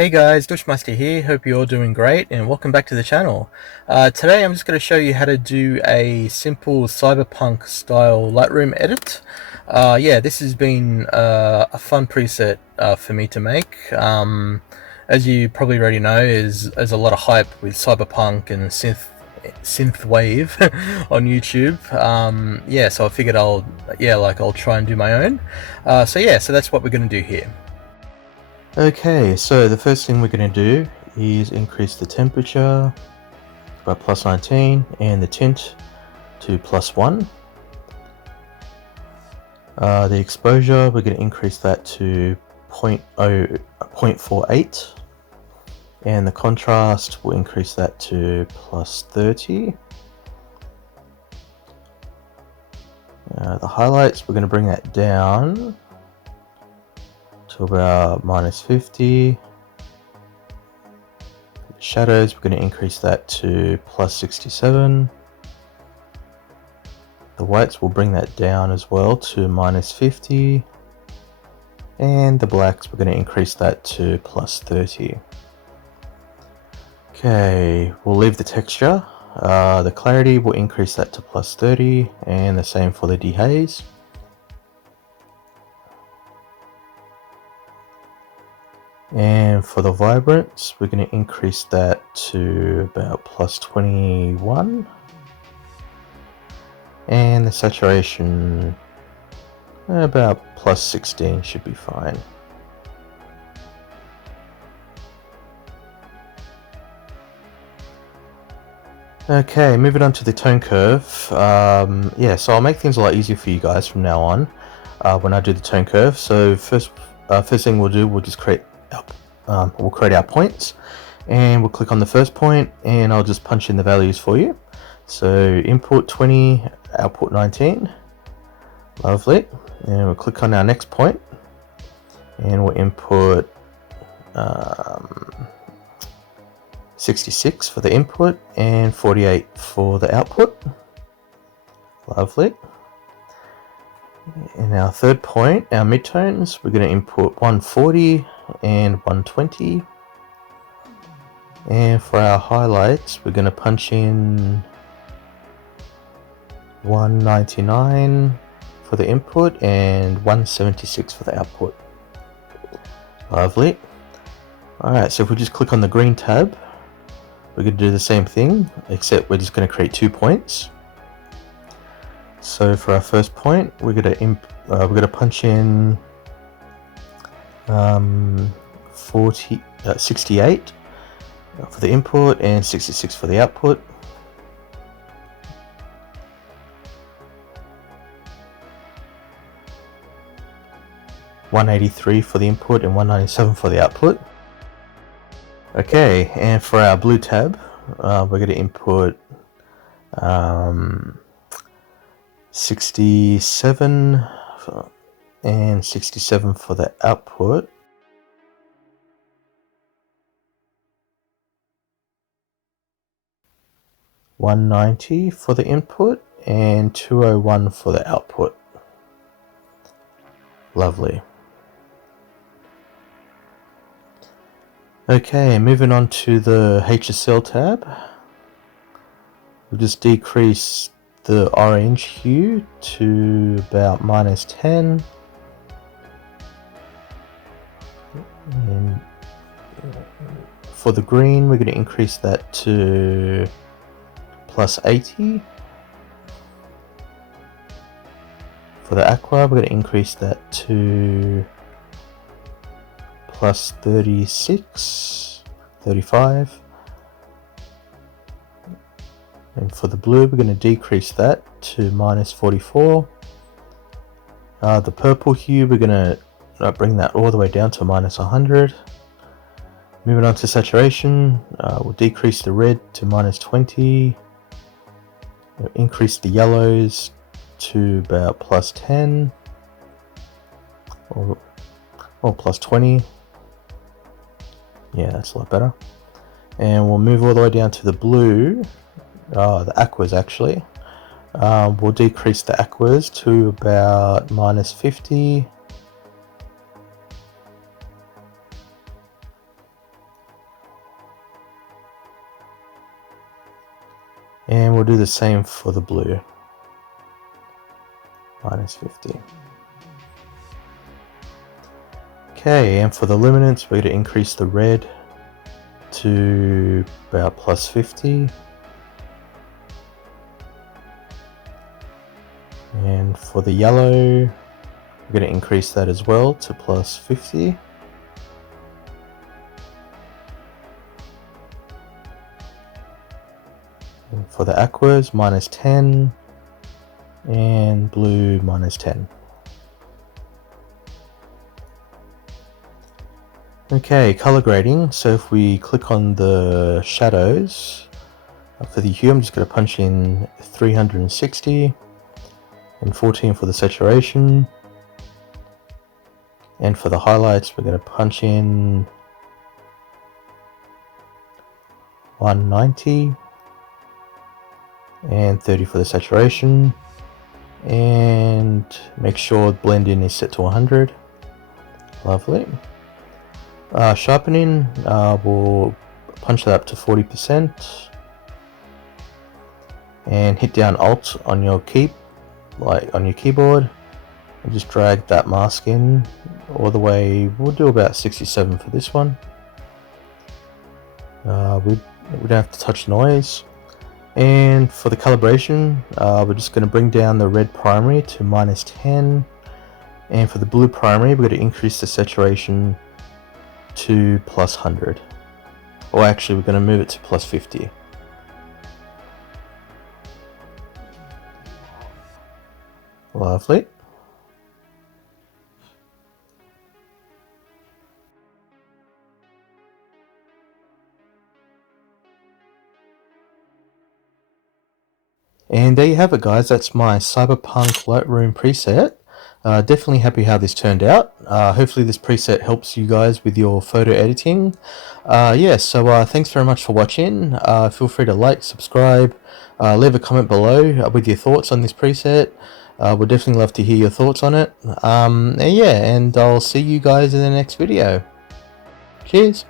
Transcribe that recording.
Hey guys, Dushmaster here, hope you're all doing great and welcome back to the channel. Today I'm just going to show you how to do a simple cyberpunk style Lightroom edit. Yeah, this has been a fun preset for me to make. As you probably already know, there's a lot of hype with cyberpunk and synth wave on YouTube. Yeah, so I figured I'll try and do my own. So that's what we're going to do here. Okay, so the first thing we're going to do is increase the temperature by plus 19 and the tint to plus 1. The exposure, we're going to increase that to 0.48, and the contrast, we'll increase that to plus 30. The highlights, we're going to bring that down to about minus 50. Shadows, we're going to increase that to plus 67. The whites will bring that down as well to minus 50. And the blacks, we're going to increase that to plus 30. Okay, we'll leave the texture. The clarity, we'll increase that to plus 30, and the same for the dehaze. And for the vibrance, we're going to increase that to about plus 21. And the saturation, about plus 16 should be fine. Okay, moving on to the tone curve. Yeah, so I'll make things a lot easier for you guys from now on when I do the tone curve. So first thing we'll do, we'll just create our points, and we'll click on the first point, and I'll just punch in the values for you. So input 20, output 19. Lovely. And we'll click on our next point, and we'll input 66 for the input and 48 for the output. Lovely. In our third point, our midtones, we're going to input 140 and 120. And for our highlights, we're going to punch in 199 for the input and 176 for the output. Lovely. Alright, so if we just click on the green tab, we're going to do the same thing, except we're just going to create 2 points. So for our first point, we're going to punch in 68 for the input and 66 for the output. $183 for the input and $197 for the output. Okay, and for our blue tab, we're going to input 67 and 67 for the output. $190 for the input and $201 for the output. Lovely. Okay, moving on to the HSL tab. We'll just decrease the orange hue to about minus 10. And for the green, we're going to increase that to plus 80. For the aqua, we're going to increase that to plus 36, 35. And for the blue, we're going to decrease that to minus 44. The purple hue, we're going to bring that all the way down to minus 100. Moving on to saturation, we'll decrease the red to minus 20. We'll increase the yellows to about plus 10 or plus 20. Yeah, that's a lot better. And we'll move all the way down to the blue, the aquas actually. We'll decrease the aquas to about minus 50. And we'll do the same for the blue. -50. Okay, and for the luminance, we're going to increase the red to about +50. And for the yellow, we're going to increase that as well to +50. And for the aquas, -10. And blue, -10. Okay, color grading. So if we click on the shadows, for the hue, I'm just going to punch in 360 and 14 for the saturation. And for the highlights, we're going to punch in 190 and 30 for the saturation. And make sure blend in is set to 100. Lovely. Sharpening, we'll punch that up to 40% and hit down Alt on your keyboard and just drag that mask in all the way. We'll do about 67 for this one. We don't have to touch noise. And for the calibration, we're just going to bring down the red primary to -10, and for the blue primary, we're going to increase the saturation to +100, or actually we're going to move it to +50. Lovely. And there you have it, guys. That's my CYBERPUNK Lightroom preset. Definitely happy how this turned out. Hopefully this preset helps you guys with your photo editing. Yeah, so thanks very much for watching. Feel free to like, subscribe, leave a comment below with your thoughts on this preset. We'd definitely love to hear your thoughts on it. And yeah, and I'll see you guys in the next video. Cheers!